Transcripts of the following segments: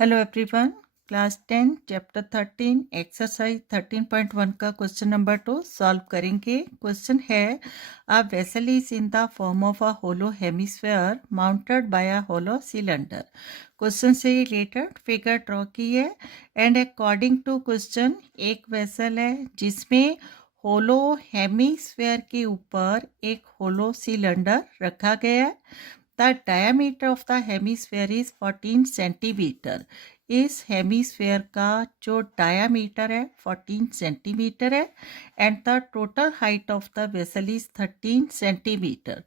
Hello everyone. Class 10 chapter 13 exercise 13.1 का question number 2 solve करेंगे। Question है a vessel is in the form of a hollow hemisphere mounted by a hollow cylinder. Question से related figure draw की है and according to question एक vessel है जिसमें होलो hemisphere के ऊपर एक होलो सिलेंडर रखा गया है। The diameter of the hemisphere is 14 centimetre. इस हेमिस्फेयर का जो डायामीटर है 14 सेंटीमीटर है and the total height of the vessel is 13 centimetre.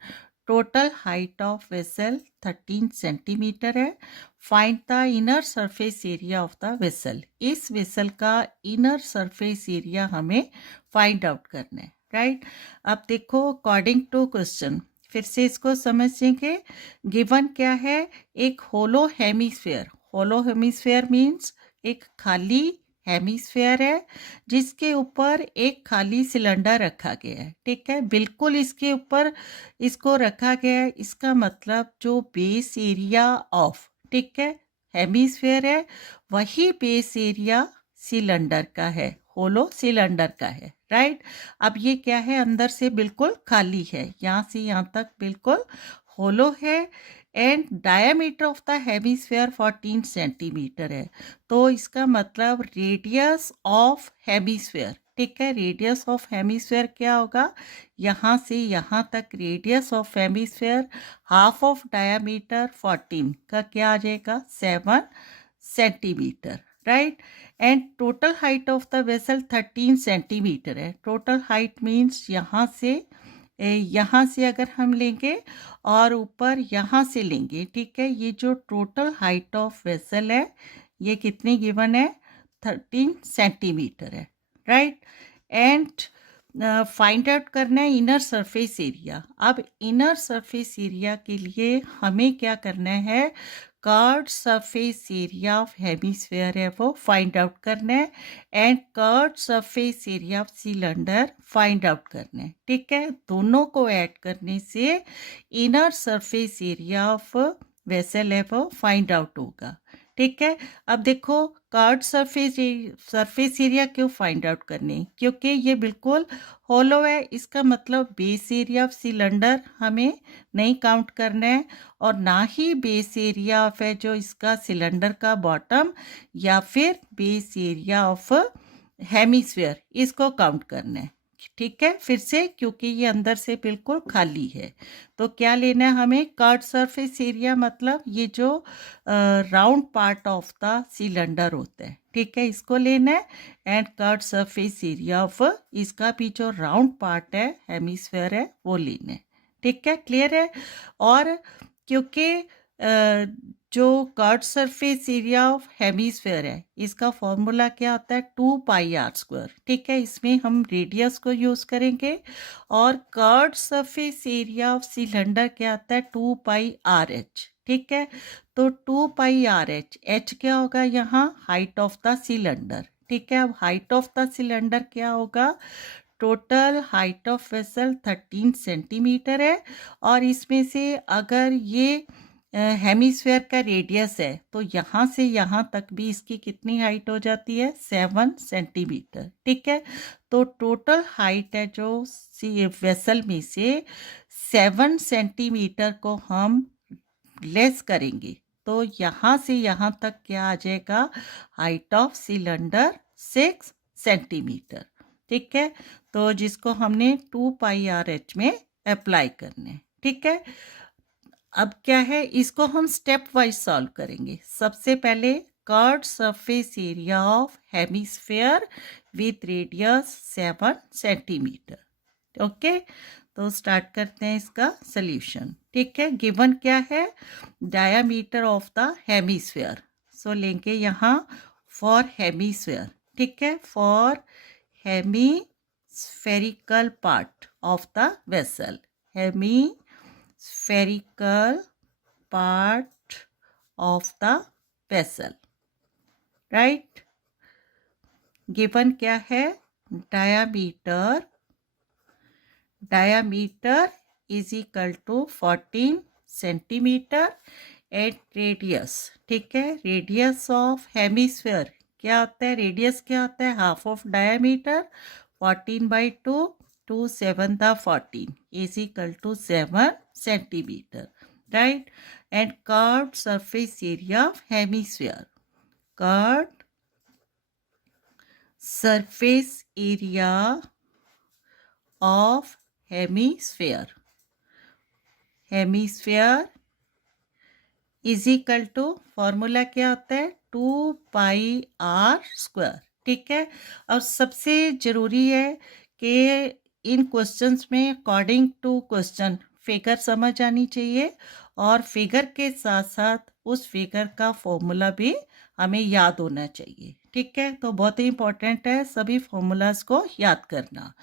Total height of vessel 13 centimetre है। Find the inner surface area of the vessel. इस vessel का inner surface area हमें find out करना है, राइट। अब देखो अकॉर्डिंग टू क्वेश्चन फिर से इसको समझेंगे। गिवन क्या है, एक होलो हेमिस्फेयर। होलो हेमिस्फेयर मीन्स एक खाली हेमिस्फेयर है जिसके ऊपर एक खाली सिलेंडर रखा गया है, ठीक है। बिल्कुल इसके ऊपर इसको रखा गया है, इसका मतलब जो बेस एरिया ऑफ, ठीक है, हेमिस्फेयर है वही बेस एरिया सिलेंडर का है, होलो सिलेंडर का है, राइट। अब ये क्या है, अंदर से बिल्कुल खाली है, यहाँ से यहाँ तक बिल्कुल होलो है and diameter of the hemisphere 14 centimetre है। तो इसका मतलब रेडियस ऑफ हेमिस्फेयर, ठीक है, रेडियस ऑफ हेमिस्फेयर क्या होगा, यहाँ से यहाँ तक radius of hemisphere half of diameter 14 का क्या आ जाएगा 7 centimetre, right. And total height of the vessel 13 centimetre है। टोटल हाइट मीन्स यहाँ से अगर हम लेंगे और ऊपर यहाँ से लेंगे, ठीक है, ये जो टोटल हाइट ऑफ वेसल है ये कितनी गिवन है 13 सेंटीमीटर है, राइट। एंड फाइंड आउट करना है इनर सरफेस एरिया। अब इनर सरफेस एरिया के लिए हमें क्या करना है, curved surface area of hemisphere है वो फाइंड आउट करना है and curved surface area of cylinder find out करना है, ठीक है। दोनों को ऐड करने से inner surface area of vessel है वो फाइंड आउट होगा, ठीक है। अब देखो कर्व्ड सरफेस एरिया क्यों फाइंड आउट करने, क्योंकि ये बिल्कुल होलो है, इसका मतलब बेस एरिया ऑफ सिलेंडर हमें नहीं काउंट करना है और ना ही बेस एरिया ऑफ है जो इसका सिलेंडर का बॉटम या फिर बेस एरिया ऑफ हेमिस्फेयर इसको काउंट करना है, ठीक है। फिर से क्योंकि ये अंदर से बिल्कुल खाली है तो क्या लेना है हमें, कर्व्ड सरफेस एरिया मतलब ये जो round part of the cylinder होता है, ठीक है, इसको लेना है and curved surface area of इसका भी जो राउंड पार्ट है हेमिस्फेयर है वो लेना है, ठीक है, क्लियर है। और क्योंकि जो curved surface area of hemisphere है इसका फॉर्मूला क्या होता है 2πr², ठीक है, इसमें हम रेडियस को यूज़ करेंगे और curved surface area of cylinder क्या आता है 2πrh, ठीक है। तो 2πrh, h क्या होगा यहाँ हाइट ऑफ द सिलेंडर, ठीक है। अब हाइट ऑफ द सिलेंडर क्या होगा, total height of vessel 13 centimetre है और इसमें से अगर ये हेमिस्फेयर का रेडियस है तो यहाँ से यहाँ तक भी इसकी कितनी हाइट हो जाती है 7 सेंटीमीटर, ठीक है। तो टोटल हाइट है जो वेसल में से 7 सेंटीमीटर को हम लेस करेंगे तो यहाँ से यहाँ तक क्या आ जाएगा, हाइट ऑफ सिलेंडर 6 सेंटीमीटर, ठीक है। तो जिसको हमने 2πrh में अप्लाई करने हैं, ठीक है। अब क्या है, इसको हम स्टेप वाइज सॉल्व करेंगे। सबसे पहले curved surface area of hemisphere with radius 7 centimetre, okay. तो स्टार्ट करते हैं इसका सॉल्यूशन, ठीक है। गिवन क्या है, डायामीटर ऑफ द हेमिस्फेयर, सो लेंगे यहाँ फॉर हेमिस्फेयर, ठीक है, for hemispherical part of the vessel, hemispherical part of the vessel, right। given क्या है, diameter is equal to 14 centimeter at radius, ठीक है। रेडियस ऑफ हेमिस्फेयर क्या होता है, रेडियस क्या होता है, half of diameter 14/2 to 7/14 is equal to 7 centimeter, right? And curved surface area of hemisphere, curved surface area of hemisphere, hemisphere is equal to, formula क्या होता है, 2πr², ठीक है। और सबसे ज़रूरी है कि इन क्वेश्चंस में अकॉर्डिंग टू क्वेश्चन फिगर समझ आनी चाहिए, और फिगर के साथ साथ उस फिगर का फॉर्मूला भी हमें याद होना चाहिए, ठीक है। तो बहुत ही इंपॉर्टेंट है सभी फॉर्मूलाज को याद करना।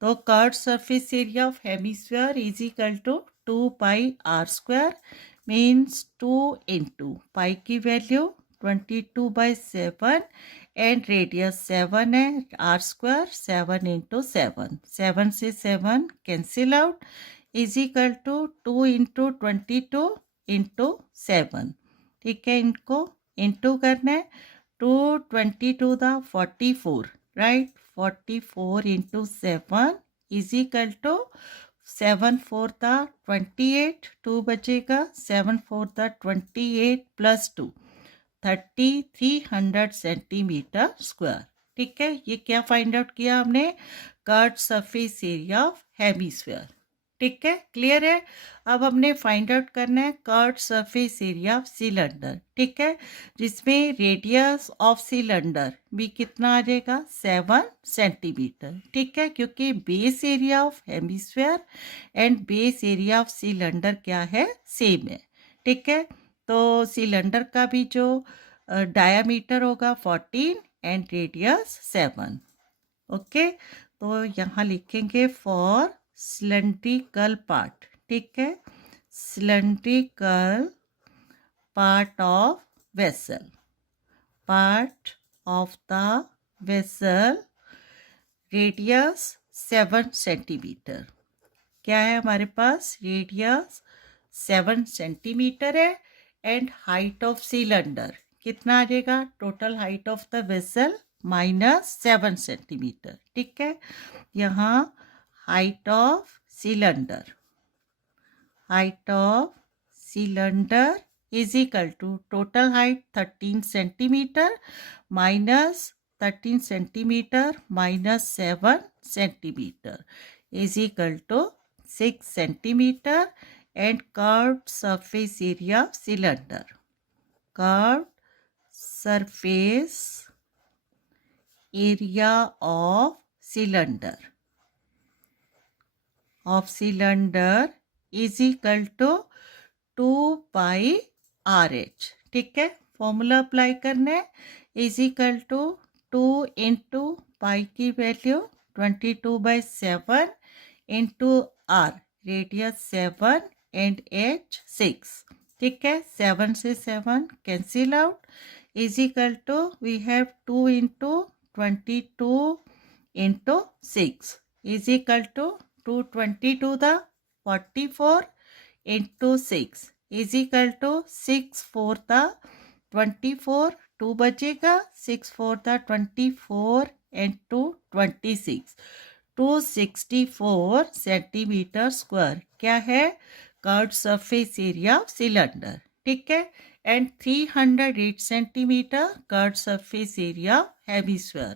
तो curved surface area of hemisphere is equal to 2πr² means 2 into pi की वैल्यू 22/7 एंड रेडियस 7 है, r², 7 इंटू 7, 7 से 7 cancel out, is equal to 2 into 22 into 7, ठीक है। इनको इंटू करना है, 2 × 44, right, 44 into 7 is equal to 7 4 28, 2 बचेगा, 7 4 28 प्लस 2 300 सेंटीमीटर स्क्वायर, ठीक है। ये क्या फाइंड आउट किया हमने, curved surface area of hemisphere, ठीक है, क्लियर है। अब हमने फाइंड आउट करना है curved surface area of cylinder, ठीक है, जिसमें रेडियस ऑफ सिलेंडर भी कितना आ जाएगा, 7 सेंटीमीटर, ठीक है, क्योंकि base area of hemisphere and base area of cylinder क्या है, सेम है, ठीक है। तो सिलेंडर का भी जो डायामीटर होगा 14 एंड रेडियस 7, ओके। तो यहाँ लिखेंगे फॉर सिलेंड्रिकल पार्ट, ठीक है, cylindrical part of vessel, part of the vessel, radius 7 centimeter, क्या है हमारे पास, रेडियस 7 सेंटीमीटर है, एंड हाइट ऑफ सिलेंडर कितना आ जाएगा, total height of the vessel -7 centimeter, ठीक है। यहाँ height of cylinder, height of cylinder is equal to total height 13 centimeter minus 13 centimeter minus 7 centimeter is equal to 6 centimeter, and curved surface area of cylinder, curved surface area of cylinder is equal to 2πrh, ठीक है। Formula apply करना है, is equal to 2 into pi की value 22/7 into r, radius 7 and h 6, ठीक है, 7 से 7 cancel out, is equal to we have 2 into 22 into 6 is equal to 222 44 into 6 is equal to 6 4 24, 2 बचेगा, 6 4 24 into 26, 264 centimetre square क्या है, curved surface area of cylinder, ठीक है, and 308 centimetre curved surface area of hemisphere.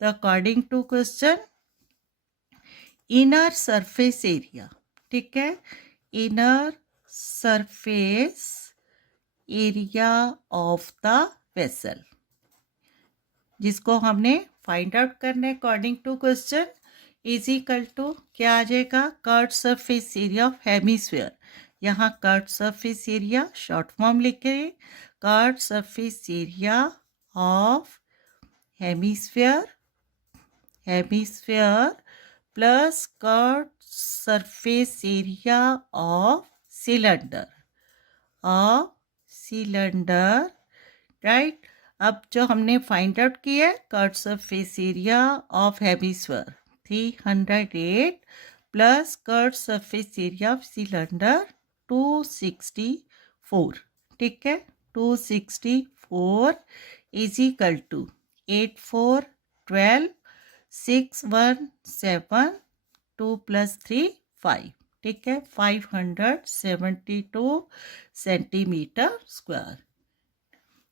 तो according to question, inner surface area, ठीक है, inner surface area of the vessel, जिसको हमने फाइंड आउट करना है according to question, is equal to क्या आ जाएगा, curved surface area of hemisphere, यहाँ curved surface area short form लिखे, curved surface area of hemisphere, hemisphere plus curved surface area of cylinder, right. अब जो हमने फाइंड आउट किया है curved surface area of hemisphere 308 plus curved surface area of cylinder 264, ठीक है, 264 is equal to 8 4 12 6 1 7 2 plus 3 5, ठीक है, 572 सेंटीमीटर स्क्वायर,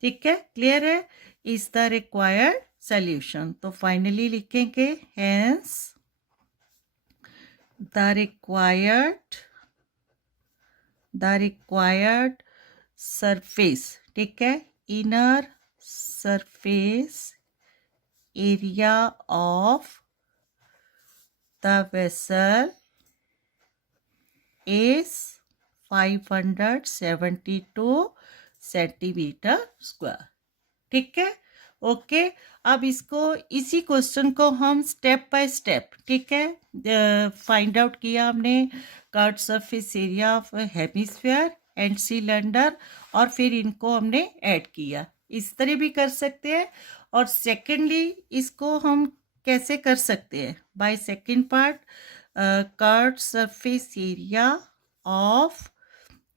ठीक है, क्लियर है, इज द रिक्वायर्ड सॉल्यूशन। तो फाइनली लिखेंगे हेंस द रिक्वायर्ड सरफेस, ठीक है, inner surface area of the vessel is 572 centimetre square, ठीक है, ओके। अब इसको इसी क्वेश्चन को हम स्टेप बाय स्टेप, ठीक है, फाइंड आउट किया हमने curve surface area of hemisphere and cylinder, और फिर इनको हमने ऐड किया, इस तरह भी कर सकते हैं। और सेकेंडली इसको हम कैसे कर सकते हैं, by second part curve surface area of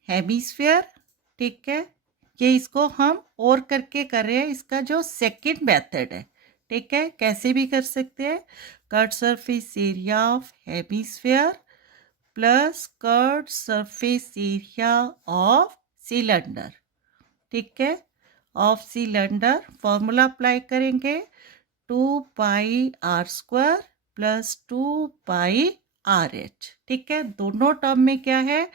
hemisphere, ठीक है, ये इसको हम और करके कर रहे हैं, इसका जो सेकंड मेथड है, ठीक है, कैसे भी कर सकते हैं, curve surface area of hemisphere plus curve surface area of cylinder, ठीक है, ऑफ सिलेंडर फॉर्मूला अप्लाई करेंगे 2 pi R square plus 2 pi are H, ठीक है, दोनों टर्म में क्या है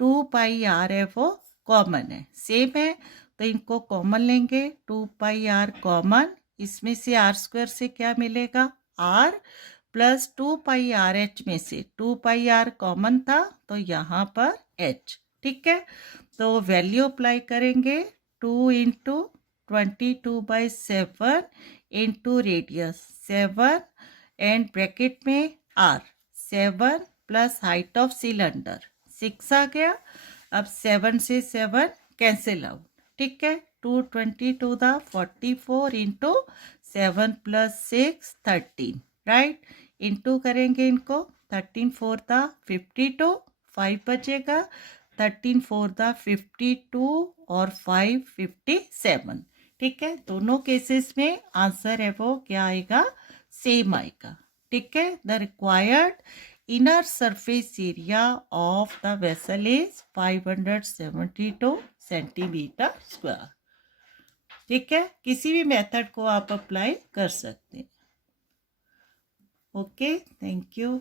2 पाई आर है वो कॉमन है, सेम है, तो इनको कॉमन लेंगे, 2 पाई आर कॉमन, इसमें से आर स्क्वायर से क्या मिलेगा r, plus 2 pi are h में से 2 पाई आर कॉमन था तो यहाँ पर एच, ठीक है, तो वैल्यू अप्लाई करेंगे 2 into 22/7 into radius 7 and bracket में R 7 plus height of cylinder 6 आ गया। अब 7 से 7 कैंसिल आउट, ठीक है, 222 the 44 into 7 plus 6 13, right, into करेंगे इनको 13 4 द 52, 5 बचेगा, 13 4 द 52 और 5 57, ठीक है, दोनों केसेस में आंसर है वो क्या आएगा सेम आएगा, ठीक है। The required inner surface area of the vessel is 572 centimetre square, ठीक है, किसी भी मेथड को आप अप्लाई कर सकते हैं। Okay, thank you.